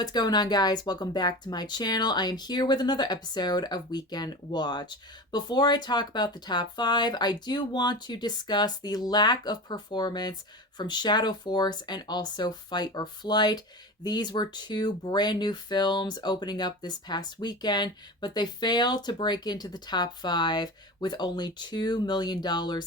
What's going on, guys? Welcome back to my channel. I am here with another episode of Weekend Watch. Before I talk about the top 5, I do want to discuss the lack of performance from Shadow Force and also Fight or Flight. These were two brand new films opening up this past weekend, but they failed to break into the top 5 with only $2 million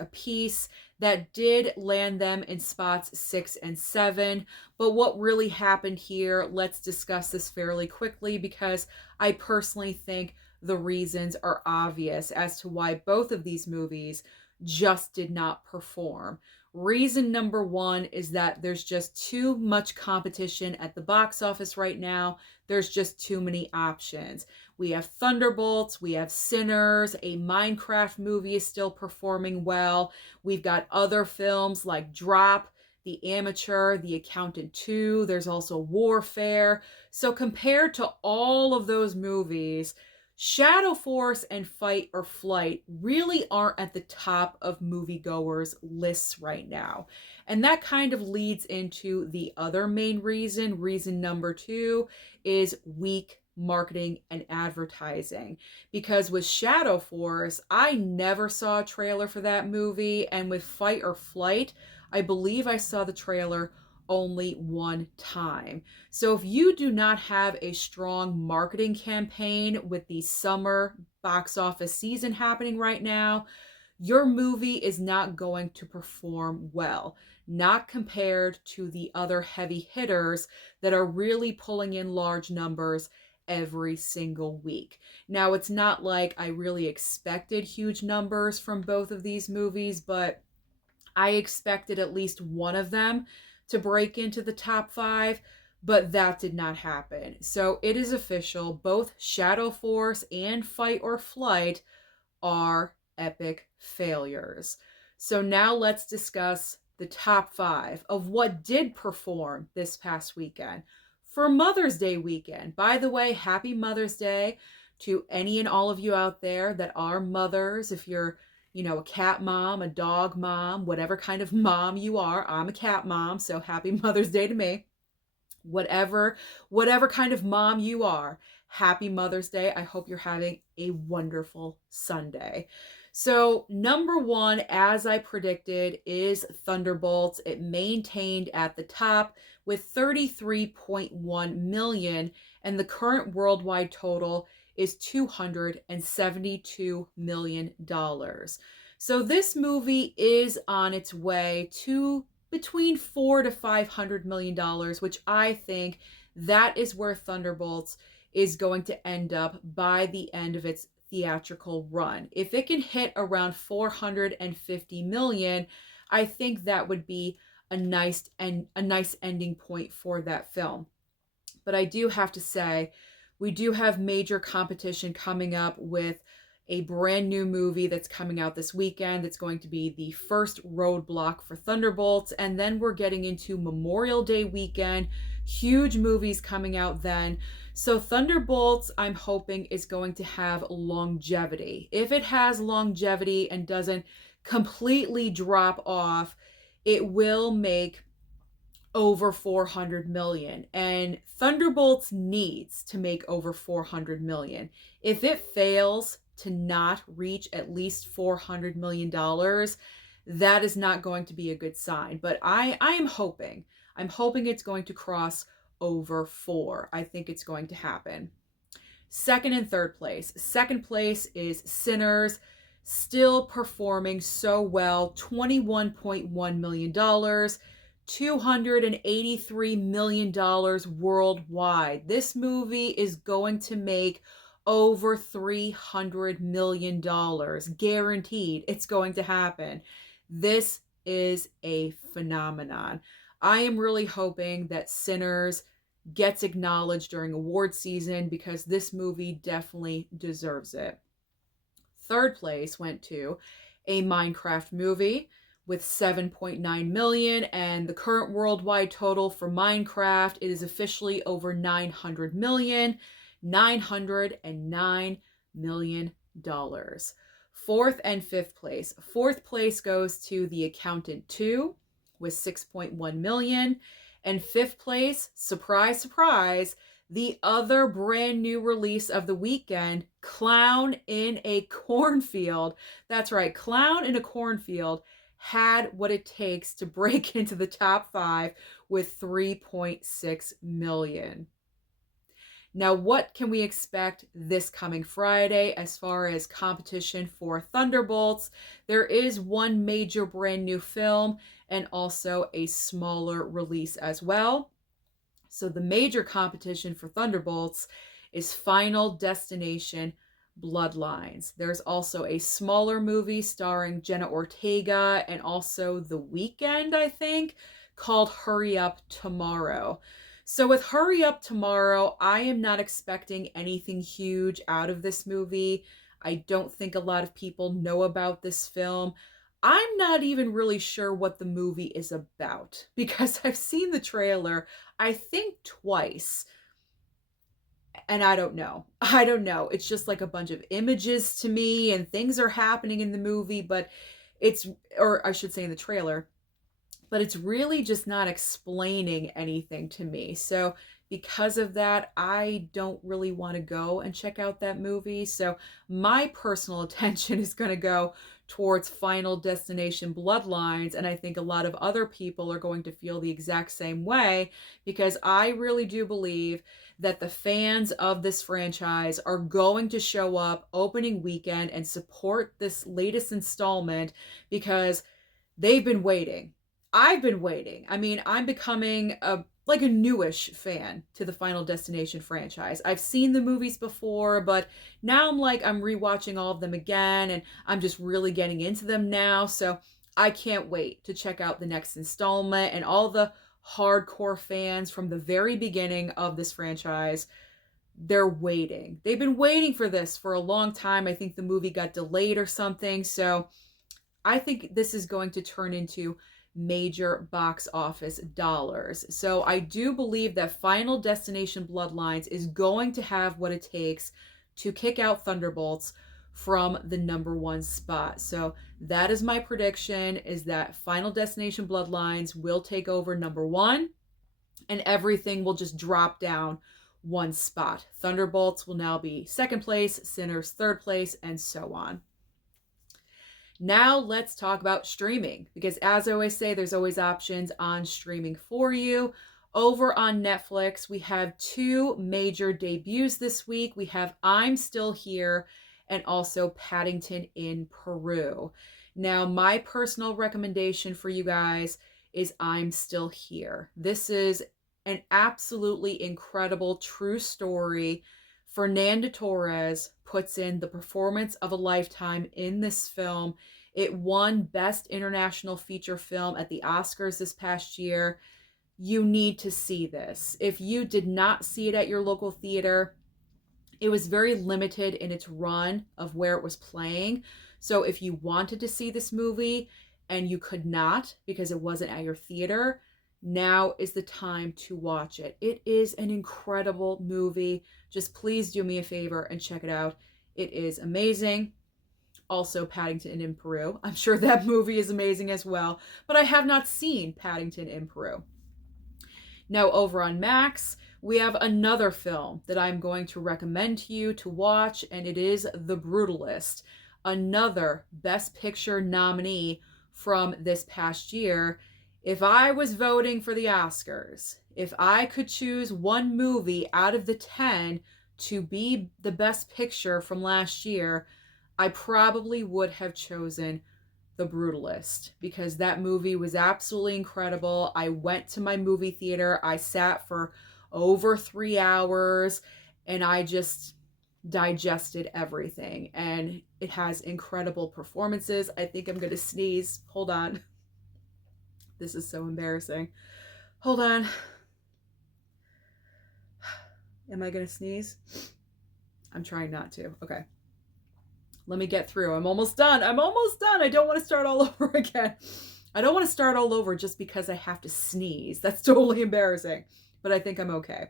apiece. That did land them in spots 6 and 7. But what really happened here, let's discuss this fairly quickly because I personally think the reasons are obvious as to why both of these movies just did not perform. Reason number 1 is that there's just too much competition at the box office right now. There's just too many options. We have Thunderbolts, we have Sinners, a Minecraft movie is still performing well. We've got other films like Drop, The Amateur, The Accountant 2, there's also Warfare. So compared to all of those movies, Shadow Force and Fight or Flight really aren't at the top of moviegoers' lists right now. And that kind of leads into the other main reason. Reason number 2 is weak marketing and advertising. Because with Shadow Force, I never saw a trailer for that movie. And with Fight or Flight, I believe I saw the trailer only one time. So if you do not have a strong marketing campaign with the summer box office season happening right now, your movie is not going to perform well, not compared to the other heavy hitters that are really pulling in large numbers every single week. Now, it's not like I really expected huge numbers from both of these movies, but I expected at least one of them to break into the top 5, but that did not happen. So it is official. Both Shadow Force and Fight or Flight are epic failures. So now let's discuss the top 5 of what did perform this past weekend. For Mother's Day weekend, by the way, happy Mother's Day to any and all of you out there that are mothers. If you're a cat mom, a dog mom, whatever kind of mom you are. I'm a cat mom, so happy Mother's Day to me. Whatever kind of mom you are, happy Mother's Day. I hope you're having a wonderful Sunday. So number 1, as I predicted, is Thunderbolts. It maintained at the top with 33.1 million, and the current worldwide total is $272 million. So this movie is on its way to between $400 to $500 million, which I think that is where Thunderbolts is going to end up by the end of its theatrical run. If it can hit around 450 million, I think that would be a nice ending point for that film. But I do have to say, we do have major competition coming up with a brand new movie that's coming out this weekend. It's going to be the first roadblock for Thunderbolts. And then we're getting into Memorial Day weekend. Huge movies coming out then. So Thunderbolts, I'm hoping, is going to have longevity. If it has longevity and doesn't completely drop off, it will make over 400 million, and Thunderbolts needs to make over 400 million. If it fails to not reach at least $400 million, that is not going to be a good sign. But I'm hoping it's going to cross over 4. I think it's going to happen. Second and third place. Second place is Sinners, still performing so well, $21.1 million. $283 million worldwide. This movie is going to make over $300 million. Guaranteed it's going to happen. This is a phenomenon. I am really hoping that Sinners gets acknowledged during award season because this movie definitely deserves it. Third place went to a Minecraft movie with 7.9 million, and the current worldwide total for Minecraft, it is officially over 900 million, $909 million. Fourth and fifth place. Fourth place goes to The Accountant 2 with 6.1 million, and fifth place, surprise, surprise, The other brand new release of the weekend, Clown in a Cornfield. That's right, Clown in a Cornfield had what it takes to break into the top 5 with 3.6 million. Now, what can we expect this coming Friday as far as competition for Thunderbolts? There is one major brand new film and also a smaller release as well. So the major competition for Thunderbolts is Final Destination Bloodlines. There's also a smaller movie starring Jenna Ortega and also The Weeknd, I think, called Hurry Up Tomorrow. So with Hurry Up Tomorrow, I am not expecting anything huge out of this movie. I don't think a lot of people know about this film. I'm not even really sure what the movie is about because I've seen the trailer, I think twice, and I don't know. I don't know. It's just like a bunch of images to me and things are happening in the movie, but it's, or I should say in the trailer, but it's really just not explaining anything to me. So because of that, I don't really want to go and check out that movie. So my personal attention is going to go towards Final Destination Bloodlines, and I think a lot of other people are going to feel the exact same way, because I really do believe that the fans of this franchise are going to show up opening weekend and support this latest installment because they've been waiting. I've been waiting. I mean, I'm becoming a newish fan to the Final Destination franchise. I've seen the movies before, but now I'm rewatching all of them again, and I'm just really getting into them now. So I can't wait to check out the next installment, and all the hardcore fans from the very beginning of this franchise, they're waiting. They've been waiting for this for a long time. I think the movie got delayed or something. So I think this is going to turn into major box office dollars. So I do believe that Final Destination Bloodlines is going to have what it takes to kick out Thunderbolts from the #1 spot. So that is my prediction, is that Final Destination Bloodlines will take over #1 and everything will just drop down one spot. Thunderbolts will now be second place, Sinners third place, and so on. Now let's talk about streaming, because as I always say, there's always options on streaming for you. Over on Netflix, we have 2 major debuts this week. We have I'm Still Here and also Paddington in Peru. Now, my personal recommendation for you guys is I'm Still Here. This is an absolutely incredible true story. Fernanda Torres puts in the performance of a lifetime in this film. It won Best International Feature Film at the Oscars this past year. You need to see this. If you did not see it at your local theater, it was very limited in its run of where it was playing. So if you wanted to see this movie and you could not because it wasn't at your theater, now is the time to watch it. It is an incredible movie. Just please do me a favor and check it out. It is amazing. Also, Paddington in Peru. I'm sure that movie is amazing as well, but I have not seen Paddington in Peru. Now, over on Max, we have another film that I'm going to recommend to you to watch, and it is The Brutalist, another Best Picture nominee from this past year. If I was voting for the Oscars, if I could choose one movie out of the 10 to be the Best Picture from last year, I probably would have chosen The Brutalist, because that movie was absolutely incredible. I went to my movie theater. I sat for over 3 hours and I just digested everything. And it has incredible performances. I think I'm going to sneeze. Hold on. This is so embarrassing. Hold on. Am I going to sneeze? I'm trying not to. Okay. Let me get through. I'm almost done. I'm almost done. I don't want to start all over again. I don't want to start all over just because I have to sneeze. That's totally embarrassing. But I think I'm okay.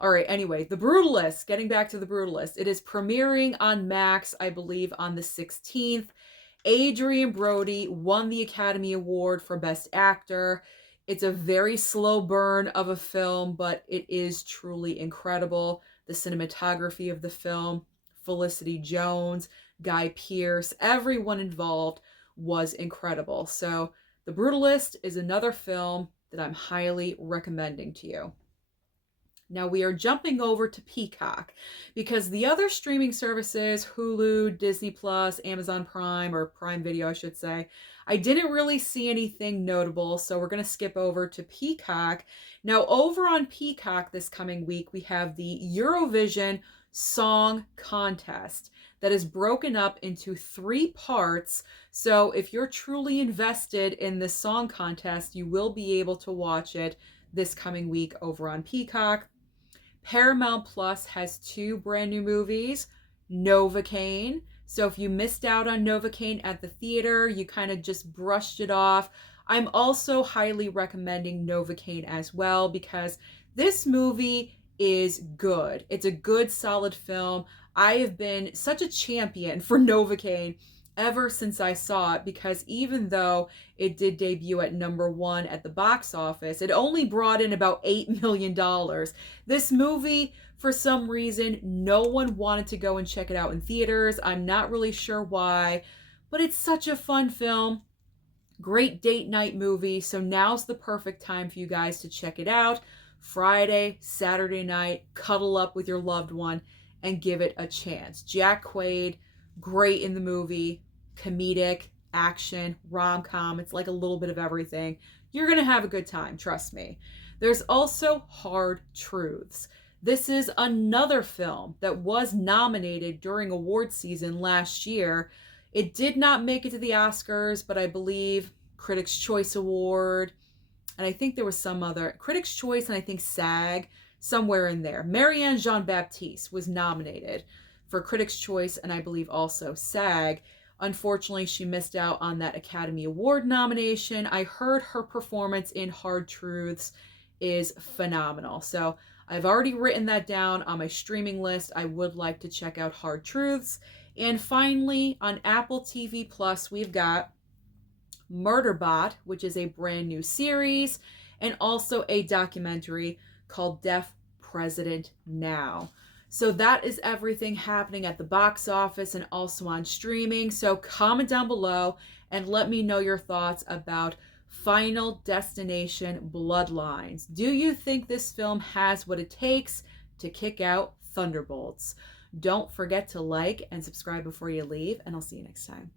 All right. Anyway, The Brutalist. Getting back to The Brutalist. It is premiering on Max, I believe, on the 16th. Adrien Brody won the Academy Award for Best Actor. It's a very slow burn of a film, but it is truly incredible. The cinematography of the film, Felicity Jones, Guy Pearce, everyone involved was incredible. So, The Brutalist is another film that I'm highly recommending to you. Now we are jumping over to Peacock because the other streaming services, Hulu, Disney Plus, Amazon Prime, or Prime Video, I should say, I didn't really see anything notable, so we're going to skip over to Peacock. Now, over on Peacock this coming week, we have the Eurovision Song Contest that is broken up into 3 parts. So if you're truly invested in this song contest, you will be able to watch it this coming week over on Peacock. Paramount Plus has 2 brand new movies. Novocaine. So if you missed out on Novocaine at the theater, you kind of just brushed it off. I'm also highly recommending Novocaine as well because this movie is good. It's a good, solid film. I have been such a champion for Novocaine ever since I saw it because even though it did debut at #1 at the box office, it only brought in about $8 million. This movie, for some reason, no one wanted to go and check it out in theaters. I'm not really sure why, but it's such a fun film. Great date night movie. So now's the perfect time for you guys to check it out. Friday, Saturday night, cuddle up with your loved one and give it a chance. Jack Quaid, great in the movie, comedic, action, rom-com. It's like a little bit of everything. You're going to have a good time, trust me. There's also Hard Truths. This is another film that was nominated during award season last year. It did not make it to the Oscars, but I believe Critics' Choice Award, and I think there was some other, Critics' Choice and I think SAG, somewhere in there. Marianne Jean-Baptiste was nominated for Critics' Choice and I believe also SAG. Unfortunately, she missed out on that Academy Award nomination. I heard her performance in Hard Truths is phenomenal. So I've already written that down on my streaming list. I would like to check out Hard Truths. And finally, on Apple TV Plus, we've got Murderbot, which is a brand new series, and also a documentary called Deaf President Now. So that is everything happening at the box office and also on streaming. So comment down below and let me know your thoughts about Final Destination Bloodlines. Do you think this film has what it takes to kick out Thunderbolts? Don't forget to like and subscribe before you leave, and I'll see you next time.